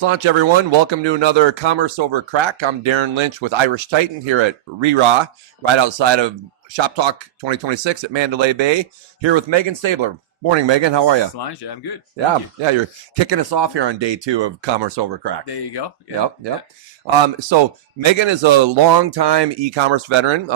Sláinte, everyone. Welcome to another Commerce Over Craic. I'm Darren Lynch with Irish Titan here at RERA, right outside of Shop Talk 2026 at Mandalay Bay, here with Meaghan Stabler. Morning, Meaghan. How are you? Sláinte, I'm good. Yeah, you're kicking us off here on day 2 of Commerce Over Craic. There you go. Yeah. Yep. So Meaghan is a longtime e-commerce veteran,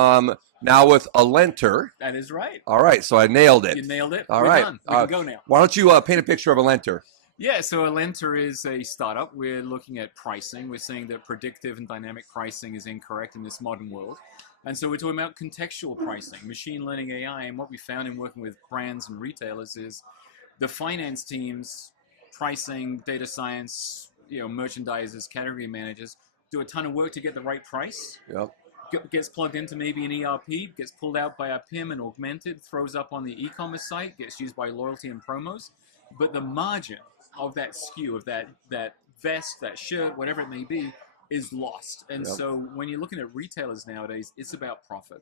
now with Alentr. That is right. All right, so I nailed it. You nailed it. All We're right. done. We can go now. Why don't you paint a picture of Alentr? Yeah, so Alentr is a startup. We're looking at pricing. We're saying that predictive and dynamic pricing is incorrect in this modern world. And so we're talking about contextual pricing, machine learning AI. And what we found in working with brands and retailers is the finance teams, pricing, data science, merchandisers, category managers do a ton of work to get the right price. Yep. Gets plugged into maybe an ERP, gets pulled out by our PIM and augmented, throws up on the e-commerce site, gets used by loyalty and promos. But the margin of that SKU, of that vest, that shirt, whatever it may be, is lost. And so when you're looking at retailers nowadays, it's about profit.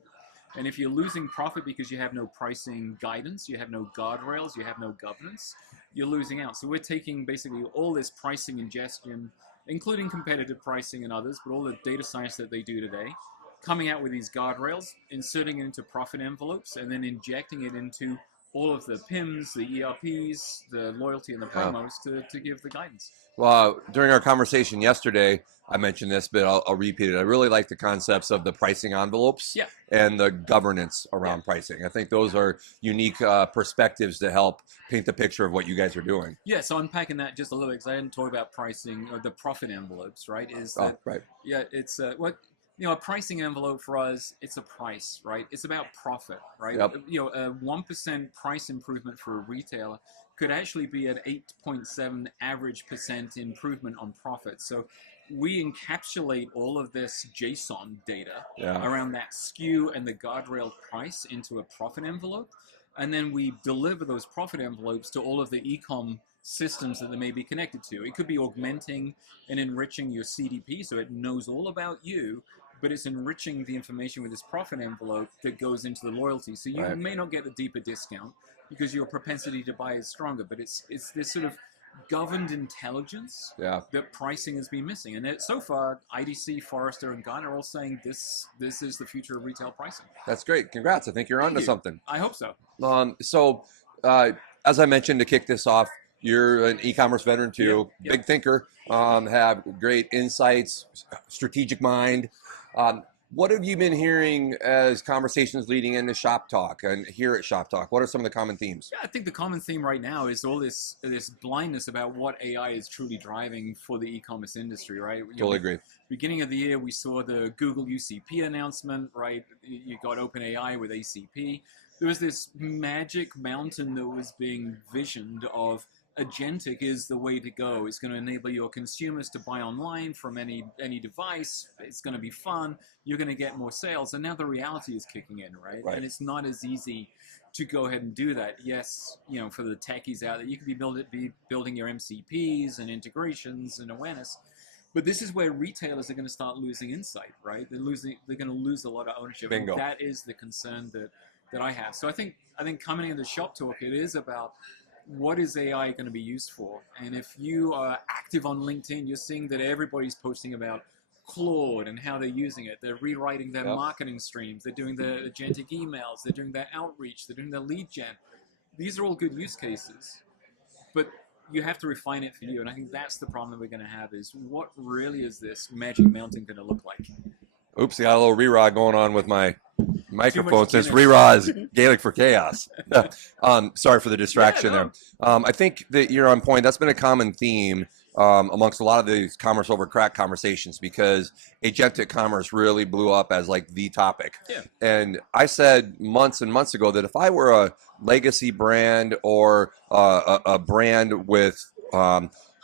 And if you're losing profit because you have no pricing guidance, you have no guardrails, you have no governance, you're losing out. So we're taking basically all this pricing ingestion, including competitive pricing and others, but all the data science that they do today, coming out with these guardrails, inserting it into profit envelopes, and then injecting it into all of the PIMs, the ERPs, the loyalty, and the promos to give the guidance. Well, during our conversation yesterday, I mentioned this, but I'll repeat it. I really like the concepts of the pricing envelopes and the governance around pricing. I think those are unique perspectives to help paint the picture of what you guys are doing. Yeah, so unpacking that just a little bit, because I didn't talk about pricing or the profit envelopes, right? It's what. A pricing envelope for us, it's a price, right? It's about profit, right? Yep. A 1% price improvement for a retailer could actually be an 8.7 average percent improvement on profit. So we encapsulate all of this JSON data around that SKU and the guardrail price into a profit envelope. And then we deliver those profit envelopes to all of the e-com systems that they may be connected to. It could be augmenting and enriching your CDP so it knows all about you, but it's enriching the information with this profit envelope that goes into the loyalty. So you may not get the deeper discount because your propensity to buy is stronger, but it's this sort of governed intelligence that pricing has been missing. And so far, IDC, Forrester, and Gartner are all saying this is the future of retail pricing. That's great. Congrats. I think you're onto something. I hope so. As I mentioned, to kick this off, you're an e-commerce veteran too, big thinker, have great insights, strategic mind. What have you been hearing as conversations leading into Shop Talk and here at Shop Talk? What are some of the common themes? Yeah, I think the common theme right now is all this blindness about what AI is truly driving for the e-commerce industry, right? Totally agree. Beginning of the year, we saw the Google UCP announcement, right? You got OpenAI with ACP. There was this magic mountain that was being visioned of agentic is the way to go. It's going to enable your consumers to buy online from any device. It's going to be fun. You're going to get more sales. And now the reality is kicking in, right? And it's not as easy to go ahead and do that. Yes, for the techies out there, you could be building your MCPs and integrations and awareness. But this is where retailers are going to start losing insight, right? They're going to lose a lot of ownership. Bingo. And that is the concern that I have. So I think coming into Shop Talk, it is about what is AI going to be used for? And if you are active on LinkedIn, you're seeing that everybody's posting about Claude and how they're using it. They're rewriting their marketing streams. They're doing their agentic emails. They're doing their outreach. They're doing their lead gen. These are all good use cases, but you have to refine it for you. And I think that's the problem that we're going to have is what really is this magic mountain going to look like? Oops, got a little re-rod going on with my microphone since re-rod is Gaelic for chaos. Sorry for the distraction there. I think that you're on point. That's been a common theme amongst a lot of these Commerce Over Craic conversations because agentic commerce really blew up as like the topic. And I said months and months ago that if I were a legacy brand or a brand with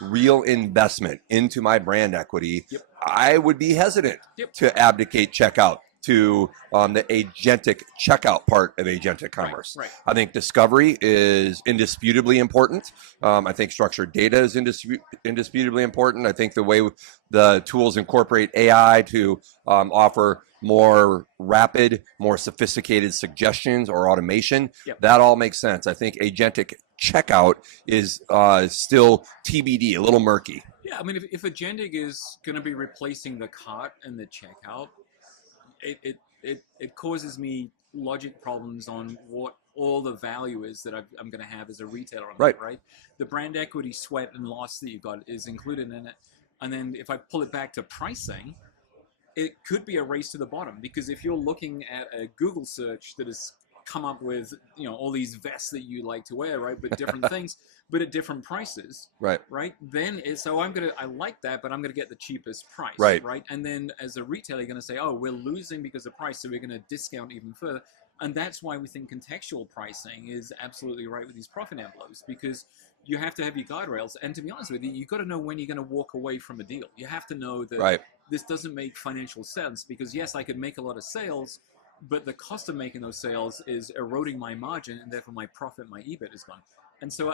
real investment into my brand equity, I would be hesitant to abdicate checkout to the agentic checkout part of agentic commerce. I think discovery is indisputably important. I think structured data is indisputably important. I think the way the tools incorporate AI to offer more rapid, more sophisticated suggestions or automation, that all makes sense. I think agentic checkout is still TBD, a little murky. Yeah, I mean, if agentic is going to be replacing the cart and the checkout, it causes me logic problems on what all the value is that I'm going to have as a retailer on Right. that, right? The brand equity, sweat, and loss that you've got is included in it. And then if I pull it back to pricing, it could be a race to the bottom, because if you're looking at a Google search that has come up with all these vests that you like to wear, right, but different things, but at different prices, Right. then so I like that, but I'm gonna get the cheapest price, Right. and then as a retailer you're gonna say, oh, we're losing because of price, so we're gonna discount even further. And that's why we think contextual pricing is absolutely right with these profit envelopes, because you have to have your guardrails. And to be honest with you, you've got to know when you're going to walk away from a deal. You have to know that Right. this doesn't make financial sense, because yes, I could make a lot of sales, but the cost of making those sales is eroding my margin, and therefore my profit, my EBIT is gone. And so,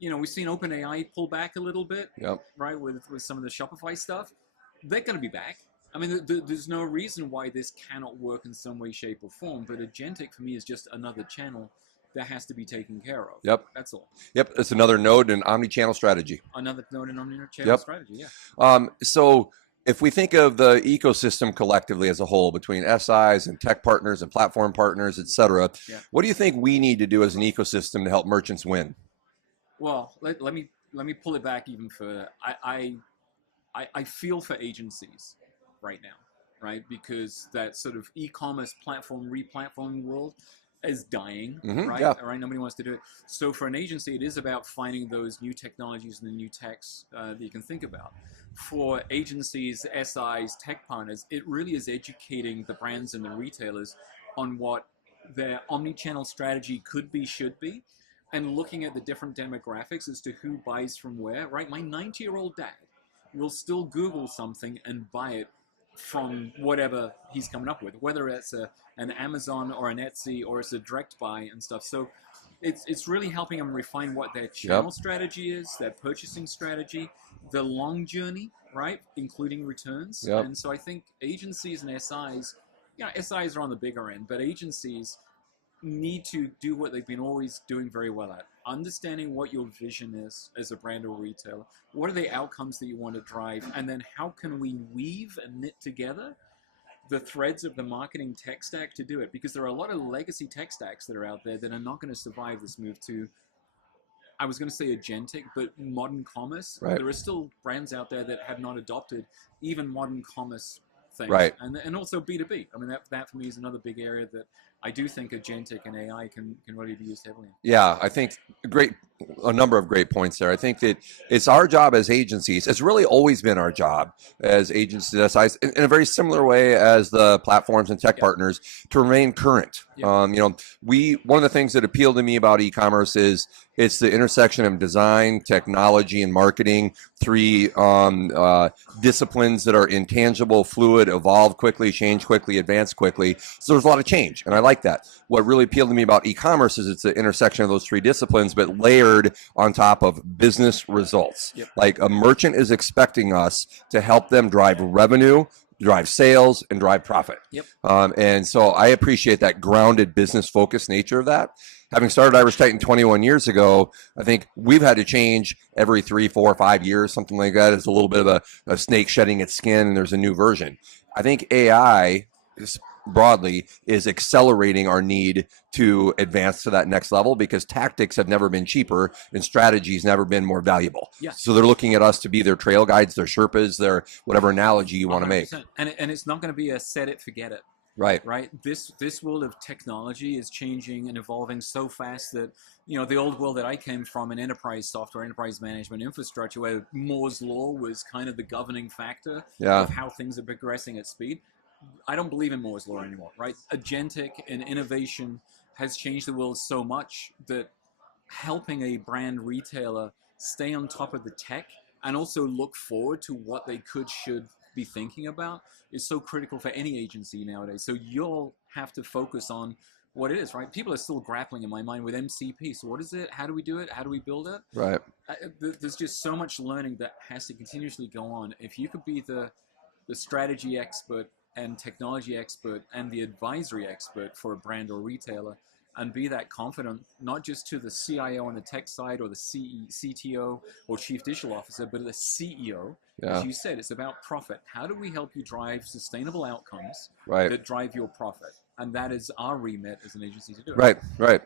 we've seen OpenAI pull back a little bit, Yep. right, with some of the Shopify stuff. They're going to be back. I mean, there's no reason why this cannot work in some way, shape, or form. But agentic for me is just another channel that has to be taken care of. Yep. That's all. Yep. It's another node in omni-channel strategy. Another node in omnichannel Yep. strategy. Yeah. So if we think of the ecosystem collectively as a whole, between SIs and tech partners and platform partners, et cetera, what do you think we need to do as an ecosystem to help merchants win? Well, let me pull it back even further. I feel for agencies right now, right? Because that sort of e-commerce platform, re-platforming world is dying, right? Yeah. All right, nobody wants to do it. So for an agency, it is about finding those new technologies and the new techs that you can think about. For agencies, SIs, tech partners, it really is educating the brands and the retailers on what their omni-channel strategy could be, should be, and looking at the different demographics as to who buys from where, right? My 90-year-old dad will still Google something and buy it from whatever he's coming up with, whether it's an Amazon or an Etsy or it's a direct buy and stuff. So it's really helping them refine what their channel strategy is, their purchasing strategy, the long journey, right, including returns. Yep. And so I think agencies and SIs, SIs are on the bigger end, but agencies need to do what they've been always doing very well at: understanding what your vision is as a brand or retailer, what are the outcomes that you want to drive, and then how can we weave and knit together the threads of the marketing tech stack to do it. Because there are a lot of legacy tech stacks that are out there that are not going to survive this move to, I was going to say agentic, but modern commerce. Right. There are still brands out there that have not adopted even modern commerce things. Right. And also B2B. I mean, that for me is another big area that I do think agentic and AI can really be used heavily in. Yeah, I think a number of great points there. I think that it's our job as agencies. It's really always been our job as agencies, SIs, in a very similar way as the platforms and tech partners, to remain current. One of the things that appealed to me about e-commerce is it's the intersection of design, technology, and marketing. Three disciplines that are intangible, fluid, evolve quickly, change quickly, advance quickly. So there's a lot of change, and I like that. What really appealed to me about e-commerce is it's the intersection of those three disciplines, but layered on top of business results. Yep. Like a merchant is expecting us to help them drive revenue, drive sales, and drive profit. Yep. And so I appreciate that grounded business-focused nature of that. Having started Irish Titan 21 years ago, I think we've had to change every 3, 4, 5 years, something like that. It's a little bit of a snake shedding its skin, and there's a new version. I think AI broadly is accelerating our need to advance to that next level, because tactics have never been cheaper and strategies never been more valuable. Yeah. So they're looking at us to be their trail guides, their Sherpas, their whatever analogy you want to make. And it's not going to be a set it, forget it. Right. This world of technology is changing and evolving so fast that, the old world that I came from in enterprise software, enterprise management infrastructure, where Moore's law was kind of the governing factor of how things are progressing at speed. I don't believe in Moore's law anymore, right? Agentic and innovation has changed the world so much that helping a brand retailer stay on top of the tech and also look forward to what they should be thinking about is so critical for any agency nowadays. So you'll have to focus on what it is, right? People are still grappling in my mind with MCP. So what is it? How do we do it? How do we build it? Right. There's just so much learning that has to continuously go on. If you could be the strategy expert and technology expert and the advisory expert for a brand or retailer, and be that confident, not just to the CIO on the tech side or the CTO or chief digital officer, but the CEO. As you said, it's about profit. How do we help you drive sustainable outcomes that drive your profit? And that is our remit as an agency to do it. Right.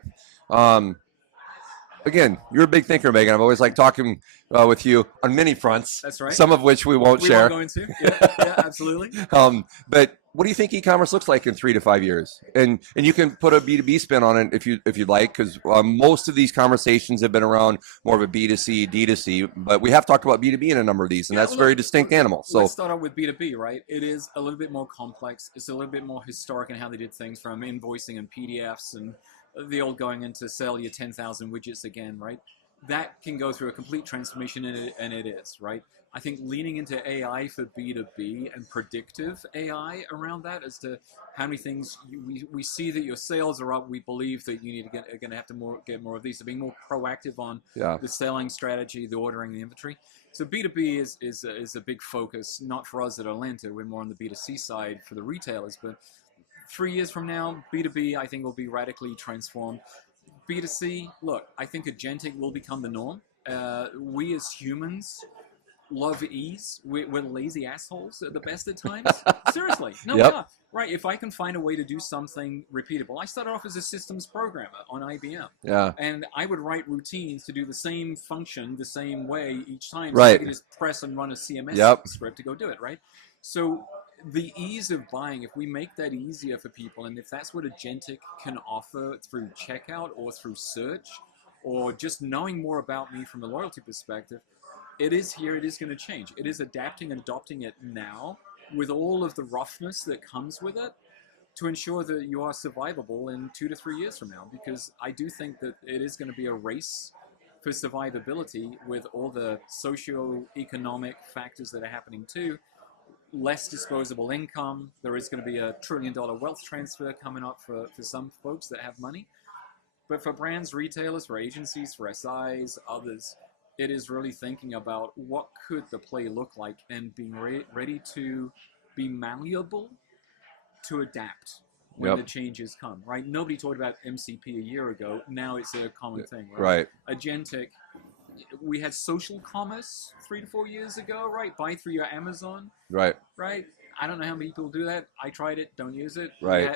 Again, you're a big thinker, Meaghan. I've always liked talking with you on many fronts. That's right. Some of which we won't share. We won't go into. Yeah, absolutely. But what do you think e-commerce looks like in 3 to 5 years? And you can put a B2B spin on it if you'd like, because most of these conversations have been around more of a B2C, D2C. But we have talked about B2B in a number of these, and that's a very distinct animal. So let's start out with B2B, right? It is a little bit more complex. It's a little bit more historic in how they did things, from invoicing and PDFs and the old going into sell your 10,000 widgets again, right? That can go through a complete transformation, and it is, right? I think leaning into AI for B2B and predictive AI around that as to how many things we see that your sales are up. We believe that you need to are going to have to get more of these. So being more proactive on the selling strategy, the ordering, the inventory. So B2B is a big focus, not for us at Alentr. We're more on the B2C side for the retailers, but 3 years from now, B2B, I think, will be radically transformed. B2C, look, I think agentic will become the norm. We as humans love ease. We're lazy assholes at the best of times. Seriously. No, we are. Right, if I can find a way to do something repeatable. I started off as a systems programmer on IBM. Yeah. And I would write routines to do the same function the same way each time. Right. So I could just press and run a CMS script to go do it, right? So the ease of buying, if we make that easier for people, and if that's what agentic can offer through checkout or through search, or just knowing more about me from a loyalty perspective, it is here, it is going to change. It is adapting and adopting it now with all of the roughness that comes with it to ensure that you are survivable in 2 to 3 years from now, because I do think that it is going to be a race for survivability with all the socio-economic factors that are happening too. Less disposable income. There is going to be a $1 trillion wealth transfer coming up for some folks that have money. But for brands, retailers, for agencies, for SIs, others, it is really thinking about what could the play look like and being ready to be malleable to adapt when the changes come, right? Nobody talked about MCP a year ago. Now it's a common thing, right? Agentic. We had social commerce 3 to 4 years ago, right? Buy through your Amazon. Right. I don't know how many people do that. I tried it, don't use it.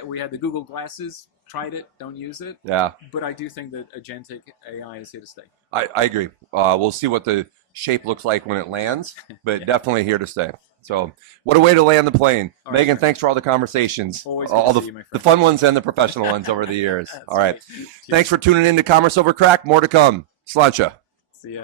We had the Google Glasses, tried it, don't use it. Yeah. But I do think that agentic AI is here to stay. I agree. We'll see what the shape looks like when it lands, but definitely here to stay. So what a way to land the plane. All Meaghan, right, thanks for all the conversations. Always all the fun ones and the professional ones over the years. All right. Thanks for tuning in to Commerce Over Craic. More to come. Sláinte.